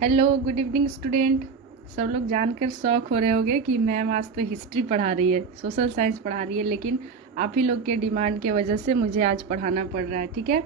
Hello good evening student. सब लोग जानकर शौक हो रहे होंगे कि मैम आज तो हिस्ट्री पढ़ा रही है, सोशल साइंस पढ़ा रही है, लेकिन आप ही लोग के डिमांड के वजह से मुझे आज पढ़ाना पड़ रहा है। ठीक है,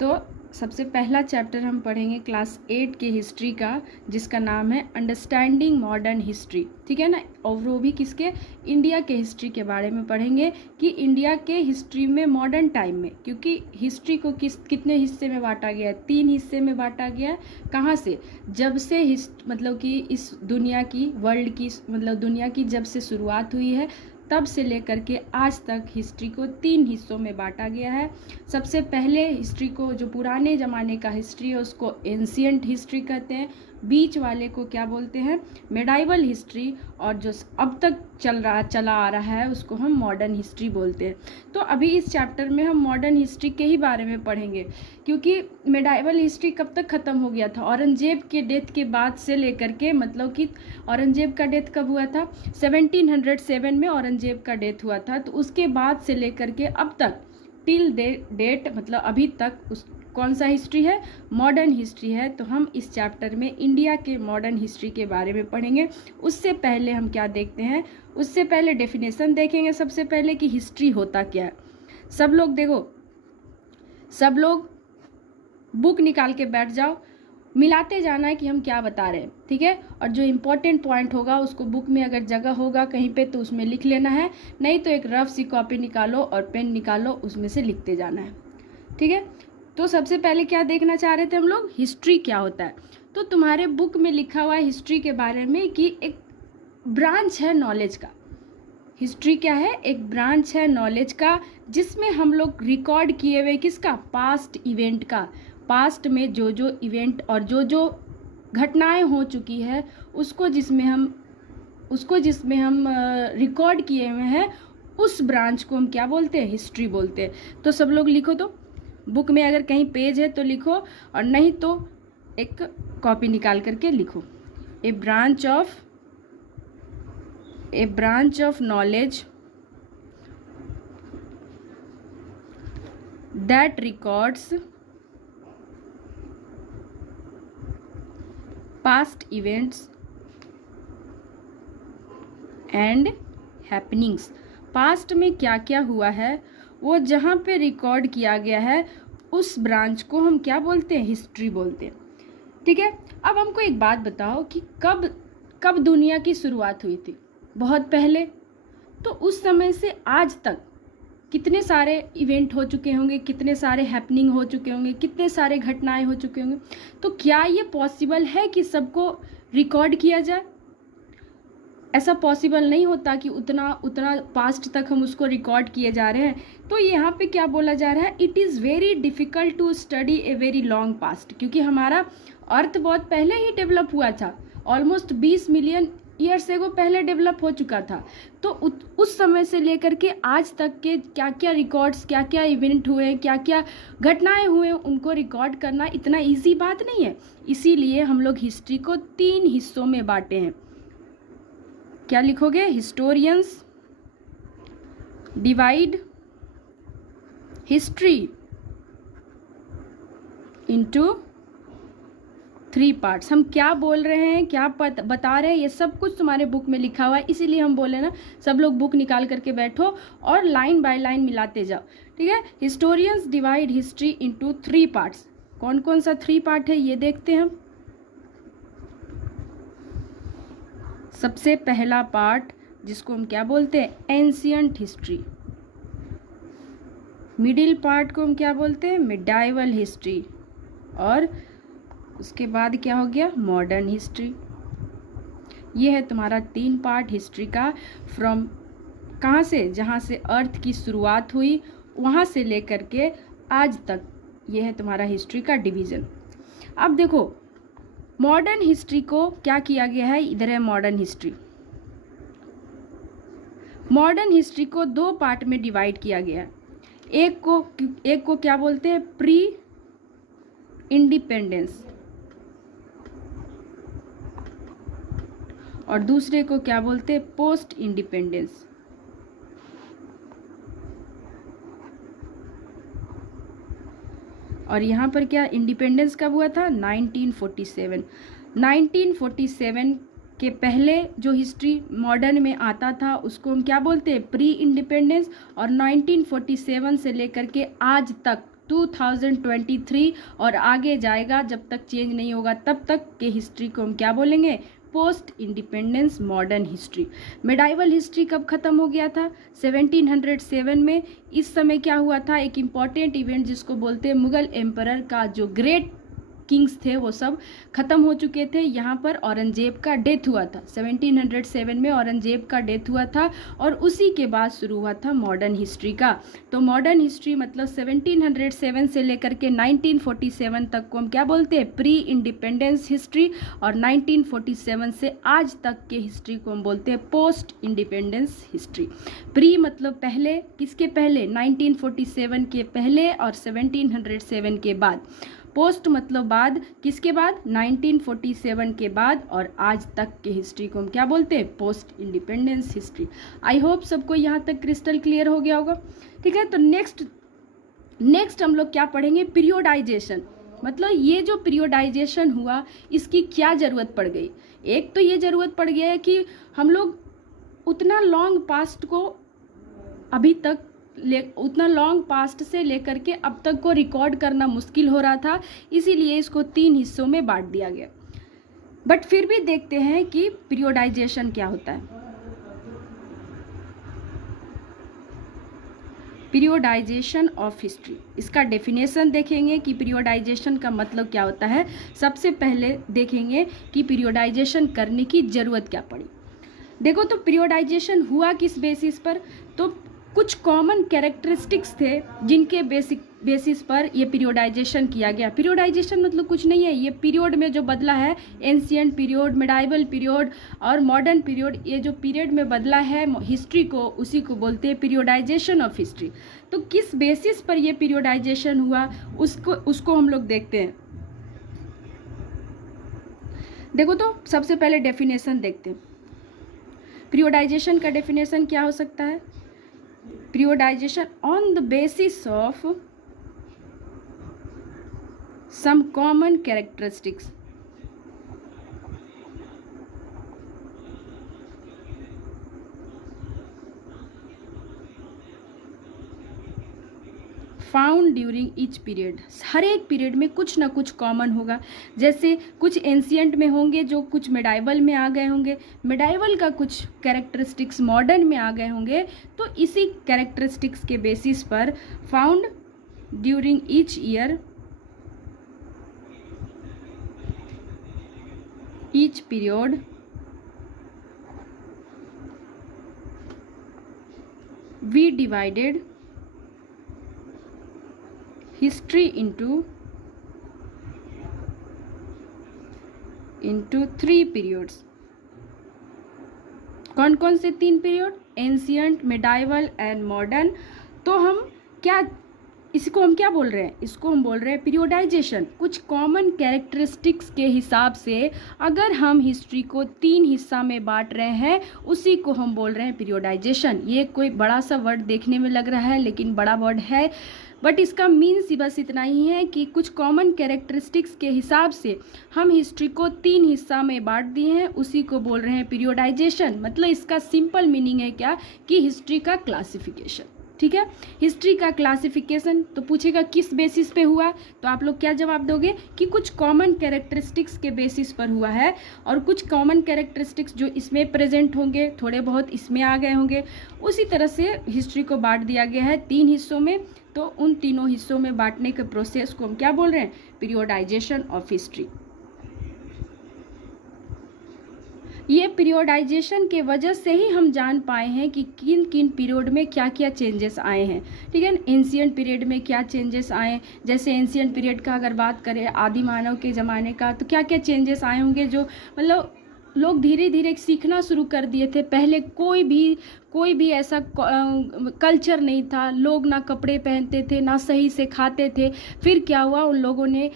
तो सबसे पहला चैप्टर हम पढ़ेंगे क्लास 8 के हिस्ट्री का, जिसका नाम है अंडरस्टैंडिंग मॉडर्न हिस्ट्री। ठीक है ना, और वो भी किसके, इंडिया के हिस्ट्री के बारे में पढ़ेंगे कि इंडिया के हिस्ट्री में मॉडर्न टाइम में, क्योंकि हिस्ट्री को कितने हिस्से में बांटा गया है, 3 हिस्से में बांटा गया है। कहाँ से, जब से मतलब कि इस दुनिया की, वर्ल्ड की, मतलब दुनिया की जब से शुरुआत हुई है तब से लेकर के आज तक हिस्ट्री को 3 हिस्सों में बांटा गया है। सबसे पहले हिस्ट्री को, जो पुराने ज़माने का हिस्ट्री है, उसको एंशियंट हिस्ट्री कहते हैं। बीच वाले को क्या बोलते हैं, मेडाइवल हिस्ट्री, और जो अब तक चला आ रहा है उसको हम मॉडर्न हिस्ट्री बोलते हैं। तो अभी इस चैप्टर में हम मॉडर्न हिस्ट्री के ही बारे में पढ़ेंगे, क्योंकि मेडाइवल हिस्ट्री कब तक ख़त्म हो गया था, औरंगजेब के डेथ के बाद से लेकर के, मतलब कि औरंगजेब का डेथ कब हुआ था, 1707 में औरंगजेब का डेथ हुआ था। तो उसके बाद से लेकर के अब तक टिल डेट, मतलब अभी तक उस कौन सा हिस्ट्री है, मॉडर्न हिस्ट्री है। तो हम इस चैप्टर में इंडिया के मॉडर्न हिस्ट्री के बारे में पढ़ेंगे। उससे पहले हम क्या देखते हैं, उससे पहले डेफिनेशन देखेंगे सबसे पहले कि हिस्ट्री होता क्या है। सब लोग देखो, सब लोग बुक निकाल के बैठ जाओ, मिलाते जाना है कि हम क्या बता रहे हैं। ठीक है, और जो इम्पोर्टेंट पॉइंट होगा उसको बुक में अगर जगह होगा कहीं पे तो उसमें लिख लेना है, नहीं तो एक रफ सी कॉपी निकालो और पेन निकालो, उसमें से लिखते जाना है। ठीक है, तो सबसे पहले क्या देखना चाह रहे थे हम लोग, हिस्ट्री क्या होता है। तो तुम्हारे बुक में लिखा हुआ है हिस्ट्री के बारे में कि एक ब्रांच है नॉलेज का। हिस्ट्री क्या है, एक ब्रांच है नॉलेज का, जिसमें हम लोग रिकॉर्ड किए हुए किसका, पास्ट इवेंट का। पास्ट में जो जो इवेंट और जो जो घटनाएं हो चुकी है उसको जिसमें हम रिकॉर्ड किए हुए हैं, उस ब्रांच को हम क्या बोलते हैं, हिस्ट्री बोलते हैं। तो सब लोग लिखो, तो बुक में अगर कहीं पेज है तो लिखो, और नहीं तो एक कॉपी निकाल करके लिखो। A branch of knowledge that records past events and happenings. Past में क्या क्या हुआ है वो जहाँ पे रिकॉर्ड किया गया है, उस ब्रांच को हम क्या बोलते हैं, हिस्ट्री बोलते हैं। ठीक है, अब हमको एक बात बताओ कि कब दुनिया की शुरुआत हुई थी, बहुत पहले। तो उस समय से आज तक कितने सारे इवेंट हो चुके होंगे, कितने सारे हैपनिंग हो चुके होंगे, कितने सारे घटनाएं हो चुके होंगे। तो क्या ये पॉसिबल है कि सबको रिकॉर्ड किया जाए? ऐसा पॉसिबल नहीं होता कि उतना पास्ट तक हम उसको रिकॉर्ड किए जा रहे हैं। तो यहाँ पे क्या बोला जा रहा है, it is very difficult to study a very long past, क्योंकि हमारा अर्थ बहुत पहले ही डेवलप हुआ था, ऑलमोस्ट 20 मिलियन ईयर्स एगो पहले डेवलप हो चुका था। तो उस समय से लेकर के आज तक के क्या क्या रिकॉर्ड्स, क्या क्या इवेंट हुए हैं, क्या क्या घटनाएं हुए हैं, उनको रिकॉर्ड करना इतना ईजी बात नहीं है। इसीलिए हम लोग हिस्ट्री को 3 हिस्सों में बांटे हैं। क्या लिखोगे, historians divide history into 3 parts. हम क्या बोल रहे हैं, क्या बता रहे हैं, ये सब कुछ तुम्हारे बुक में लिखा हुआ है, इसीलिए हम बोले ना, सब लोग बुक निकाल करके बैठो और लाइन बाय लाइन मिलाते जाओ। ठीक है, historians divide history into 3 parts. कौन कौन सा 3 पार्ट है ये देखते हैं हम। सबसे पहला पार्ट जिसको हम क्या बोलते हैं, एंशियंट हिस्ट्री। मिडिल पार्ट को हम क्या बोलते हैं, मिडाइवल हिस्ट्री। और उसके बाद क्या हो गया, मॉडर्न हिस्ट्री। ये है तुम्हारा 3 पार्ट हिस्ट्री का, फ्रॉम कहाँ से, जहाँ से अर्थ की शुरुआत हुई वहाँ से लेकर के आज तक। ये है तुम्हारा हिस्ट्री का डिवीज़न। अब देखो मॉडर्न हिस्ट्री को क्या किया गया है, इधर है मॉडर्न हिस्ट्री। मॉडर्न हिस्ट्री को 2 पार्ट में डिवाइड किया गया है। एक को क्या बोलते हैं, प्री इंडिपेंडेंस, और दूसरे को क्या बोलते हैं, पोस्ट इंडिपेंडेंस। और यहाँ पर क्या इंडिपेंडेंस कब हुआ था? 1947। 1947 के पहले जो हिस्ट्री मॉडर्न में आता था उसको हम क्या बोलते हैं? Pre independence. और 1947 से लेकर के आज तक 2023 और आगे जाएगा जब तक चेंज नहीं होगा तब तक के हिस्ट्री को हम क्या बोलेंगे? Post independence modern history. Medieval history कब ख़त्म हो गया था? 1707 में। इस समय क्या हुआ था? एक इम्पॉर्टेंट इवेंट जिसको बोलते हैं मुगल एम्परर का जो ग्रेट किंग्स थे वो सब ख़त्म हो चुके थे। यहाँ पर औरंगजेब का डेथ हुआ था। 1707 में औरंगजेब का डेथ हुआ था और उसी के बाद शुरू हुआ था मॉडर्न हिस्ट्री का। तो मॉडर्न हिस्ट्री मतलब 1707 से लेकर के 1947 तक को हम क्या बोलते हैं? Pre independence history. और 1947 से आज तक के हिस्ट्री को हम बोलते हैं पोस्ट इंडिपेंडेंस हिस्ट्री। प्री मतलब पहले, किसके पहले? 1947 के पहले और 1707 के बाद। पोस्ट मतलब बाद, किसके बाद? 1947 के बाद और आज तक के हिस्ट्री को हम क्या बोलते हैं? Post independence history. I hope सबको यहाँ तक क्रिस्टल क्लियर हो गया होगा। ठीक है, तो नेक्स्ट हम लोग क्या पढ़ेंगे? पीरियोडाइजेशन। मतलब ये जो पीरियोडाइजेशन हुआ इसकी क्या ज़रूरत पड़ गई? एक तो ये ज़रूरत पड़ गया है कि हम लोग उतना लॉन्ग पास्ट को अभी तक उतना लॉन्ग पास्ट से लेकर के अब तक को रिकॉर्ड करना मुश्किल हो रहा था, इसीलिए इसको 3 हिस्सों में बांट दिया गया। बट फिर भी देखते हैं कि पीरियोडाइजेशन क्या होता है। पीरियोडाइजेशन ऑफ हिस्ट्री, इसका डेफिनेशन देखेंगे कि पीरियोडाइजेशन का मतलब क्या होता है। सबसे पहले देखेंगे कि पीरियोडाइजेशन करने की ज़रूरत क्या पड़ी। देखो, तो पीरियोडाइजेशन हुआ किस बेसिस पर? तो कुछ कॉमन कैरेक्टरिस्टिक्स थे जिनके बेसिस पर ये पीरियोडाइजेशन किया गया। पीरियोडाइजेशन मतलब कुछ नहीं है, ये पीरियड में जो बदला है, एंशिएंट पीरियड, मेडाइवल पीरियड और मॉडर्न पीरियड, ये जो पीरियड में बदला है हिस्ट्री को, उसी को बोलते हैं पीरियोडाइजेशन ऑफ हिस्ट्री। तो किस बेसिस पर ये पीरियोडाइजेशन हुआ उसको हम लोग देखते हैं। देखो, तो सबसे पहले डेफिनेशन देखते हैं। पीरियोडाइजेशन का डेफिनेशन क्या हो सकता है? Periodization on the basis of some common characteristics. Found during each period. हर एक पीरियड में कुछ ना कुछ कॉमन होगा। जैसे कुछ एंशिएंट में होंगे जो कुछ मेडाइवल में आ गए होंगे, मेडाइवल का कुछ कैरेक्टरिस्टिक्स मॉडर्न में आ गए होंगे। तो इसी कैरेक्टरिस्टिक्स के बेसिस पर found during each year, each period, we divided history into 3 periods. कौन कौन से 3 period? Ancient, medieval and modern. तो हम इसको हम क्या बोल रहे हैं? इसको हम बोल रहे हैं पीरियोडाइजेशन। कुछ कॉमन कैरेक्टरिस्टिक्स के हिसाब से अगर हम हिस्ट्री को 3 हिस्सा में बांट रहे हैं, उसी को हम बोल रहे हैं पीरियोडाइजेशन। ये कोई बड़ा सा वर्ड देखने में लग रहा है, लेकिन बड़ा वर्ड है, बट इसका मीन्स ही बस इतना ही है कि कुछ कॉमन कैरेक्टरिस्टिक्स के हिसाब से हम हिस्ट्री को 3 हिस्सा में बांट दिए हैं, उसी को बोल रहे हैं पीरियोडाइजेशन। मतलब इसका सिंपल मीनिंग है क्या? कि हिस्ट्री का क्लासिफिकेशन। ठीक है, हिस्ट्री का क्लासिफिकेशन। तो पूछेगा किस बेसिस पे हुआ, तो आप लोग क्या जवाब दोगे? कि कुछ कॉमन कैरेक्टरिस्टिक्स के बेसिस पर हुआ है, और कुछ कॉमन कैरेक्टरिस्टिक्स जो इसमें प्रेजेंट होंगे, थोड़े बहुत इसमें आ गए होंगे, उसी तरह से हिस्ट्री को बांट दिया गया है 3 हिस्सों में। तो उन तीनों हिस्सों में बांटने के प्रोसेस को हम क्या बोल रहे हैं? पीरियोडाइजेशन ऑफ हिस्ट्री। ये पीरियोडाइजेशन के वजह से ही हम जान पाए हैं कि किन किन पीरियड में क्या क्या चेंजेस आए हैं। ठीक है, एंशिएंट पीरियड में क्या चेंजेस आए। जैसे एंशिएंट पीरियड का अगर बात करें, आदि मानव के ज़माने का, तो क्या क्या चेंजेस आए होंगे, जो मतलब लोग धीरे धीरे सीखना शुरू कर दिए थे। पहले कोई भी कोई भी ऐसा कल्चर नहीं था, लोग ना कपड़े पहनते थे, ना सही से खाते थे। फिर क्या हुआ, उन लोगों ने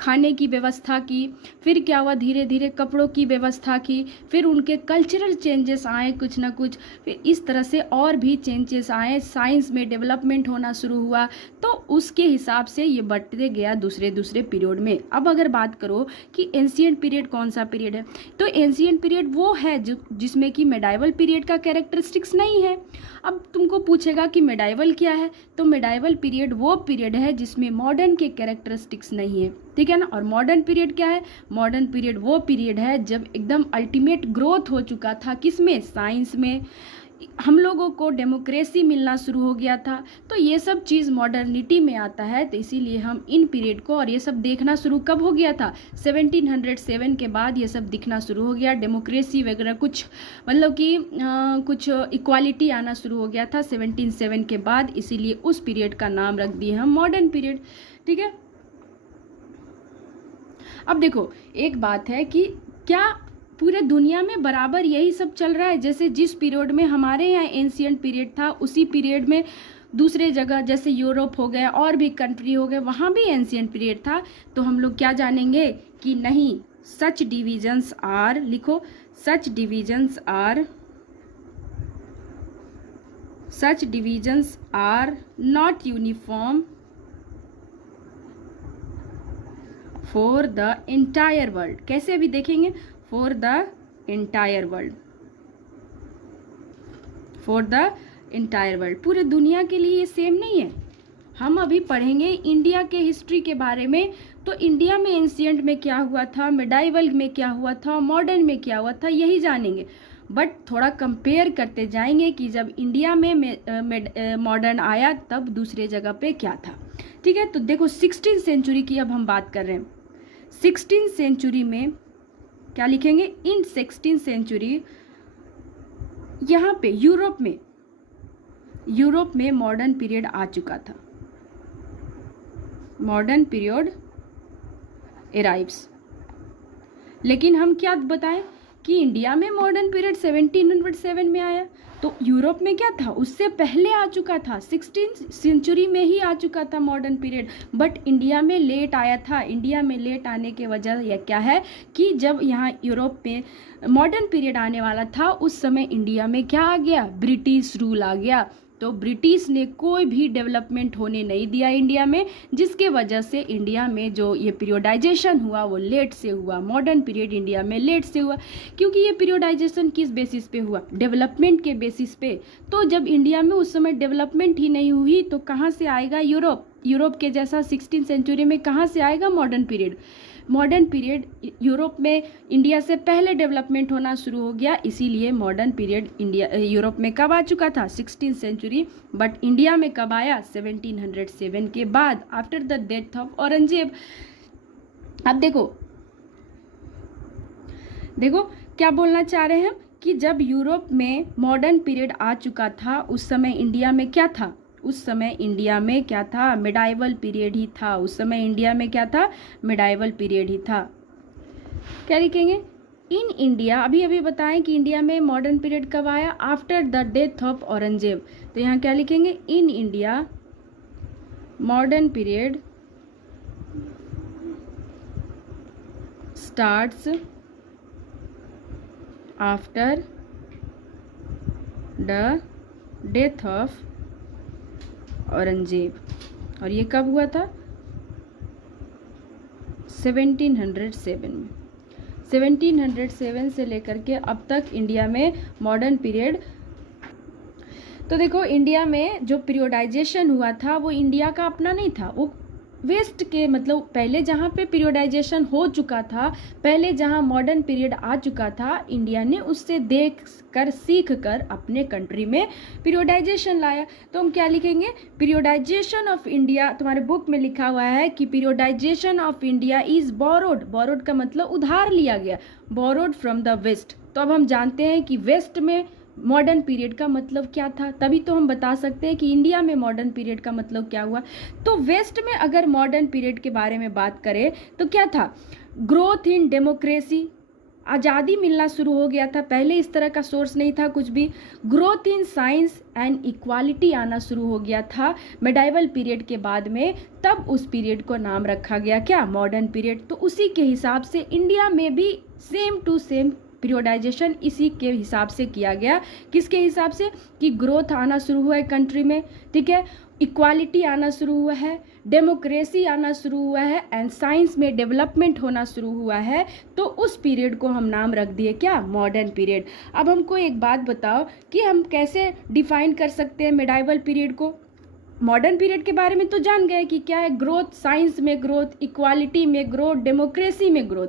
खाने की व्यवस्था की, फिर क्या हुआ, धीरे धीरे कपड़ों की व्यवस्था की, फिर उनके कल्चरल चेंजेस आए कुछ ना कुछ, फिर इस तरह से और भी चेंजेस आए, साइंस में डेवलपमेंट होना शुरू हुआ, तो उसके हिसाब से ये बढ़ते गया दूसरे दूसरे पीरियड में। अब अगर बात करो कि एंशिएंट पीरियड कौन सा पीरियड है, तो एंशिएंट पीरियड वो है जो जिसमें कि मेडाइवल पीरियड का कैरेक्टरिस्टिक्स नहीं है। अब तुमको पूछेगा कि मेडाइवल क्या है, तो मेडाइवल पीरियड वो पीरियड है जिसमें मॉडर्न के कैरेक्टरिस्टिक्स नहीं है, ठीक है ना। और मॉडर्न पीरियड क्या है, मॉडर्न पीरियड वो पीरियड है जब एकदम अल्टीमेट ग्रोथ हो चुका था, किसमें, साइंस में, हम लोगों को डेमोक्रेसी मिलना शुरू हो गया था। तो ये सब चीज़ मॉडर्निटी में आता है, तो इसीलिए हम इन पीरियड को, और ये सब देखना शुरू कब हो गया था, 1707 के बाद ये सब दिखना शुरू हो गया, डेमोक्रेसी वगैरह कुछ, मतलब कि कुछ इक्वालिटी आना शुरू हो गया था 1707 के बाद, इसीलिए उस पीरियड का नाम रख दिए हम मॉडर्न पीरियड, ठीक है। अब देखो एक बात है कि क्या पूरे दुनिया में बराबर यही सब चल रहा है, जैसे जिस पीरियड में हमारे यहाँ एंशिएंट पीरियड था, उसी पीरियड में दूसरे जगह जैसे यूरोप हो गया और भी कंट्री हो गए, वहाँ भी एंशिएंट पीरियड था। तो हम लोग क्या जानेंगे कि नहीं, सच डिविजन्स आर, लिखो, such divisions are not uniform for the entire world. कैसे अभी देखेंगे, for the entire world, for the entire world, पूरे दुनिया के लिए ये सेम नहीं है। हम अभी पढ़ेंगे इंडिया के हिस्ट्री के बारे में, तो इंडिया में एंशिएंट में क्या हुआ था, मिडाइवल में क्या हुआ था, मॉडर्न में क्या हुआ था, यही जानेंगे। बट थोड़ा कंपेयर करते जाएंगे कि जब इंडिया में मॉडर्न आया तब दूसरे जगह पे क्या था, ठीक है। तो देखो 16th सेंचुरी की अब हम बात कर रहे हैं। 16th सेंचुरी में क्या लिखेंगे, इन 16th सेंचुरी, यहाँ पे यूरोप में मॉडर्न पीरियड आ चुका था, मॉडर्न पीरियड अराइव्स। लेकिन हम क्या बताएं कि इंडिया में मॉडर्न पीरियड 1707 में आया, तो यूरोप में क्या था, उससे पहले आ चुका था, 16th सेंचुरी में ही आ चुका था मॉडर्न पीरियड, बट इंडिया में लेट आया था। इंडिया में लेट आने के वजह यह क्या है कि जब यहाँ यूरोप में मॉडर्न पीरियड आने वाला था, उस समय इंडिया में क्या आ गया, ब्रिटिश रूल आ गया। तो ब्रिटिश ने कोई भी डेवलपमेंट होने नहीं दिया इंडिया में, जिसके वजह से इंडिया में जो ये पीरियोडाइजेशन हुआ वो लेट से हुआ, मॉडर्न पीरियड इंडिया में लेट से हुआ। क्योंकि ये पीरियोडाइजेशन किस बेसिस पे हुआ, डेवलपमेंट के बेसिस पे। तो जब इंडिया में उस समय डेवलपमेंट ही नहीं हुई तो कहाँ से आएगा यूरोप के जैसा 16th सेंचुरी में कहाँ से आएगा modern period. Modern period Europe में इंडिया से पहले डेवलपमेंट होना शुरू हो गया, इसीलिए मॉडर्न पीरियड यूरोप में कब आ चुका था, 16th सेंचुरी, बट इंडिया में कब आया, 1707 के बाद, after the death of Aurangzeb. अब देखो क्या बोलना चाह रहे हैं कि जब यूरोप में मॉडर्न पीरियड आ चुका था, उस समय इंडिया में क्या था, उस समय इंडिया में क्या था, मिडाइवल पीरियड ही था। उस समय इंडिया में क्या था, मिडाइवल पीरियड ही था। क्या लिखेंगे, इन इंडिया, अभी बताएं कि इंडिया में मॉडर्न पीरियड कब आया, after the death of Aurangzeb. तो यहाँ क्या लिखेंगे, in India modern period starts after the death of Aurangzeb. और ये कब हुआ था, 1707 में। 1707 से लेकर के अब तक इंडिया में मॉडर्न पीरियड। तो देखो इंडिया में जो पीरियोडाइजेशन हुआ था वो इंडिया का अपना नहीं था, वो वेस्ट के, मतलब पहले जहाँ पे पीरियोडाइजेशन हो चुका था, पहले जहाँ मॉडर्न पीरियड आ चुका था, इंडिया ने उससे देख कर सीख कर अपने कंट्री में पीरियोडाइजेशन लाया। तो हम क्या लिखेंगे, पीरियोडाइजेशन ऑफ इंडिया, तुम्हारे बुक में लिखा हुआ है कि पीरियोडाइजेशन ऑफ इंडिया इज बोरोड का मतलब उधार लिया गया, बोरोड फ्रॉम द वेस्ट। तो अब हम जानते हैं कि वेस्ट में मॉडर्न पीरियड का मतलब क्या था, तभी तो हम बता सकते हैं कि इंडिया में मॉडर्न पीरियड का मतलब क्या हुआ। तो वेस्ट में अगर मॉडर्न पीरियड के बारे में बात करें तो क्या था, ग्रोथ इन डेमोक्रेसी, आज़ादी मिलना शुरू हो गया था, पहले इस तरह का सोर्स नहीं था कुछ भी। Growth in science and equality आना शुरू हो गया था मेडाइवल पीरियड के बाद में, तब उस पीरियड को नाम रखा गया क्या, मॉडर्न पीरियड। तो उसी के हिसाब से इंडिया में भी सेम टू सेम पीरियोडाइजेशन इसी के हिसाब से किया गया। किसके हिसाब से, कि ग्रोथ आना शुरू हुआ है कंट्री में, ठीक है, इक्वालिटी आना शुरू हुआ है, डेमोक्रेसी आना शुरू हुआ है, एंड साइंस में डेवलपमेंट होना शुरू हुआ है। तो उस पीरियड को हम नाम रख दिए क्या, मॉडर्न पीरियड। अब हमको एक बात बताओ कि हम कैसे डिफाइन कर सकते हैं मेडाइवल पीरियड को। मॉडर्न पीरियड के बारे में तो जान गए कि क्या है, ग्रोथ, साइंस में ग्रोथ, इक्वालिटी में ग्रोथ, डेमोक्रेसी में ग्रोथ।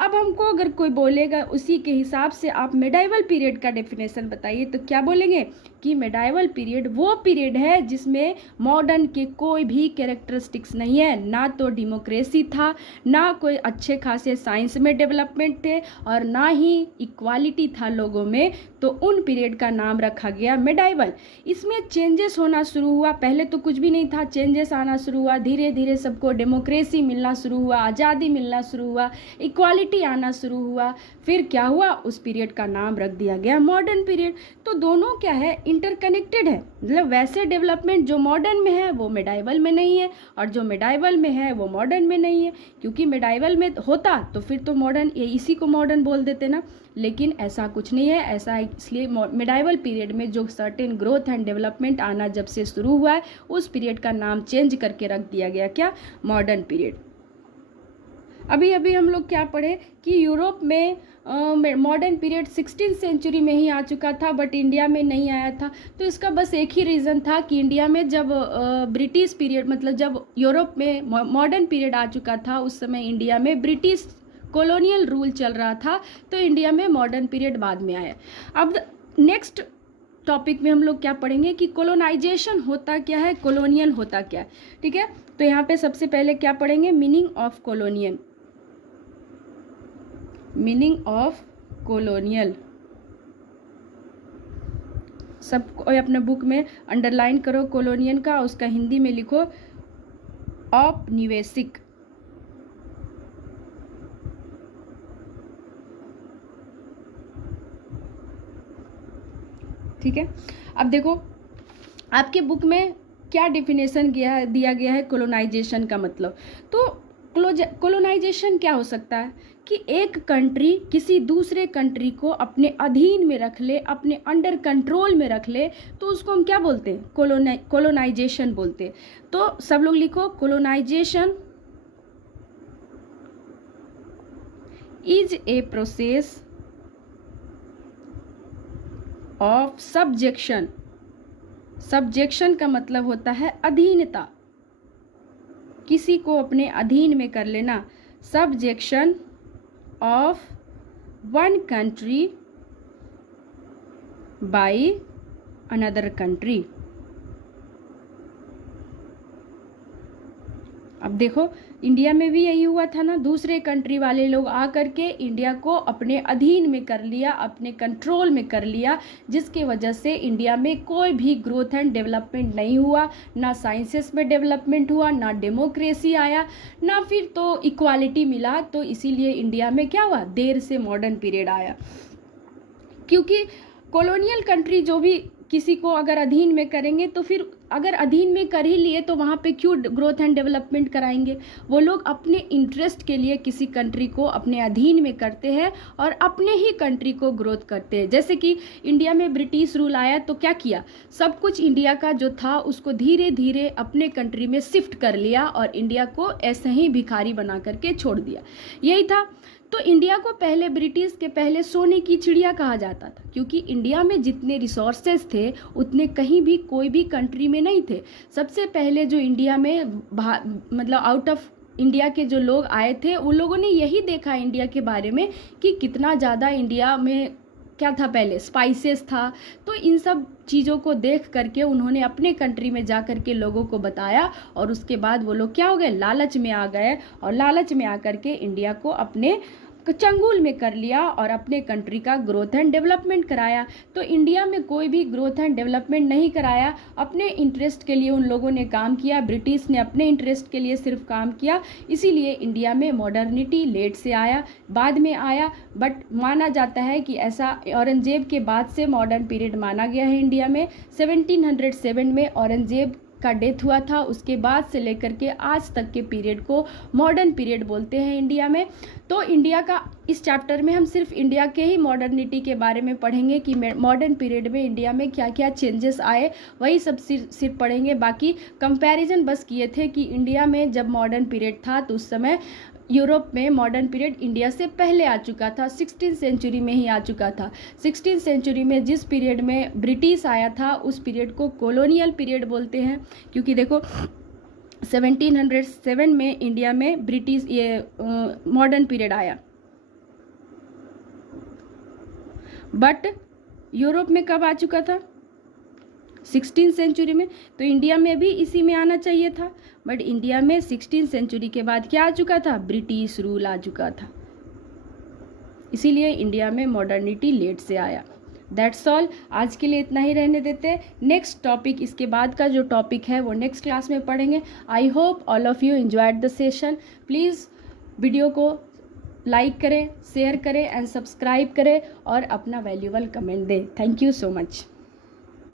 अब हमको अगर कोई बोलेगा उसी के हिसाब से आप मेडाइवल पीरियड का डेफिनेशन बताइए, तो क्या बोलेंगे कि मेडाइवल पीरियड वो पीरियड है जिसमें मॉडर्न के कोई भी कैरेक्टरिस्टिक्स नहीं है, ना तो डेमोक्रेसी था, ना कोई अच्छे खासे साइंस में डेवलपमेंट थे, और ना ही इक्वालिटी था लोगों में। तो उन पीरियड का नाम रखा गया मेडाइवल। इसमें चेंजेस होना शुरू हुआ, पहले तो कुछ भी नहीं था, चेंजेस आना शुरू हुआ, धीरे धीरे सबको डेमोक्रेसी मिलना शुरू हुआ, आज़ादी मिलना शुरू हुआ, इक्वालिटी आना शुरू हुआ। फिर क्या हुआ, उस पीरियड का नाम रख दिया गया मॉडर्न पीरियड। तो दोनों क्या है, इंटरकनेक्टेड है। मतलब वैसे डेवलपमेंट जो मॉडर्न में है वो मेडाइवल में नहीं है, और जो मेडाइवल में है वो मॉडर्न में नहीं है, क्योंकि मेडाइवल में होता तो फिर तो मॉडर्न, ये इसी को मॉडर्न बोल देते ना। लेकिन ऐसा कुछ नहीं है, ऐसा इसलिए मेडाइवल पीरियड में जो सर्टेन ग्रोथ एंड डेवलपमेंट आना जब से शुरू हुआ है, उस पीरियड का नाम चेंज करके रख दिया गया क्या, मॉडर्न पीरियड। अभी अभी हम लोग क्या पढ़े कि यूरोप में मॉडर्न पीरियड 16th सेंचुरी में ही आ चुका था, बट इंडिया में नहीं आया था। तो इसका बस एक ही रीज़न था कि इंडिया में जब ब्रिटिश पीरियड, मतलब जब यूरोप में मॉडर्न पीरियड आ चुका था, उस समय इंडिया में ब्रिटिश कॉलोनियल रूल चल रहा था, तो इंडिया में मॉडर्न पीरियड बाद में आया। अब नेक्स्ट टॉपिक में हम लोग क्या पढ़ेंगे कि कोलोनाइजेशन होता क्या है, कॉलोनियल होता क्या है, ठीक है। तो यहाँ पे सबसे पहले क्या पढ़ेंगे, meaning of colonial. Meaning of colonial सब अपने बुक में अंडरलाइन करो कॉलोनियल का, उसका हिंदी में लिखो औपनिवेशिक। ठीक है। अब देखो आपके बुक में क्या डिफिनेशन दिया गया है कॉलोनाइजेशन का मतलब। तो कॉलोनाइजेशन क्या हो सकता है कि एक कंट्री किसी दूसरे कंट्री को अपने अधीन में रख ले, अपने अंडर कंट्रोल में रख ले, तो उसको हम क्या बोलते हैं, कॉलोनाइजेशन बोलते हैं। तो सब लोग लिखो, colonization is a process of subjection. Subjection का मतलब होता है अधीनता, किसी को अपने अधीन में कर लेना। Subjection of one country by another country. अब देखो इंडिया में भी यही हुआ था ना, दूसरे कंट्री वाले लोग आ करके इंडिया को अपने अधीन में कर लिया, अपने कंट्रोल में कर लिया, जिसके वजह से इंडिया में कोई भी ग्रोथ एंड डेवलपमेंट नहीं हुआ, ना साइंसेस में डेवलपमेंट हुआ, ना डेमोक्रेसी आया, ना फिर तो इक्वालिटी मिला। तो इसीलिए इंडिया में क्या हुआ, देर से मॉडर्न पीरियड आया। क्योंकि कॉलोनियल कंट्री जो भी किसी को अगर अधीन में करेंगे, तो फिर अगर अधीन में कर ही लिए तो वहाँ पे क्यों ग्रोथ एंड डेवलपमेंट कराएंगे। वो लोग अपने इंटरेस्ट के लिए किसी कंट्री को अपने अधीन में करते हैं और अपने ही कंट्री को ग्रोथ करते हैं। जैसे कि इंडिया में ब्रिटिश रूल आया तो क्या किया, सब कुछ इंडिया का जो था उसको धीरे धीरे अपने कंट्री में शिफ्ट कर लिया और इंडिया को ऐसे ही भिखारी बना करके छोड़ दिया। यही था। तो इंडिया को पहले, ब्रिटिश के पहले सोने की चिड़िया कहा जाता था, क्योंकि इंडिया में जितने रिसोर्सेज थे उतने कहीं भी कोई भी कंट्री में नहीं थे। सबसे पहले जो इंडिया में मतलब आउट ऑफ इंडिया के जो लोग आए थे, उन लोगों ने यही देखा इंडिया के बारे में कि कितना ज़्यादा इंडिया में क्या था, पहले स्पाइसेस था। तो इन सब चीज़ों को देख करके उन्होंने अपने कंट्री में जा कर के लोगों को बताया, और उसके बाद वो लोग क्या हो गए, लालच में आ गए, और लालच में आ करके इंडिया को अपने चंगुल में कर लिया और अपने कंट्री का ग्रोथ एंड डेवलपमेंट कराया। तो इंडिया में कोई भी ग्रोथ एंड डेवलपमेंट नहीं कराया, अपने इंटरेस्ट के लिए उन लोगों ने काम किया, ब्रिटिश ने अपने इंटरेस्ट के लिए सिर्फ काम किया। इसीलिए इंडिया में मॉडर्निटी लेट से आया, बाद में आया, बट माना जाता है कि ऐसा औरंगजेब के बाद से मॉडर्न पीरियड माना गया है इंडिया में। 1707 में औरंगजेब का डेथ हुआ था, उसके बाद से लेकर के आज तक के पीरियड को मॉडर्न पीरियड बोलते हैं इंडिया में। तो इंडिया का इस चैप्टर में हम सिर्फ इंडिया के ही मॉडर्निटी के बारे में पढ़ेंगे कि मॉडर्न पीरियड में इंडिया में क्या क्या चेंजेस आए, वही सब सिर्फ पढ़ेंगे। बाकी कंपैरिजन बस किए थे कि इंडिया में जब मॉडर्न पीरियड था तो उस समय यूरोप में मॉडर्न पीरियड इंडिया से पहले आ चुका था, 16th सेंचुरी में ही आ चुका था। 16th सेंचुरी में जिस पीरियड में ब्रिटिश आया था उस पीरियड को कॉलोनियल पीरियड बोलते हैं, क्योंकि देखो 1707 में इंडिया में ब्रिटिश ये मॉडर्न पीरियड आया, बट यूरोप में कब आ चुका था? 16th सेंचुरी में। तो इंडिया में भी इसी में आना चाहिए था, बट इंडिया में 16th सेंचुरी के बाद क्या आ चुका था? ब्रिटिश रूल आ चुका था। इसीलिए इंडिया में मॉडर्निटी लेट से आया। दैट्स ऑल, आज के लिए इतना ही रहने देते। नेक्स्ट टॉपिक, इसके बाद का जो टॉपिक है वो नेक्स्ट क्लास में पढ़ेंगे। I hope all of you enjoyed the session. Please video को लाइक करें, शेयर करें एंड सब्सक्राइब करें और अपना वैल्यूएबल कमेंट दें। Thank you so much.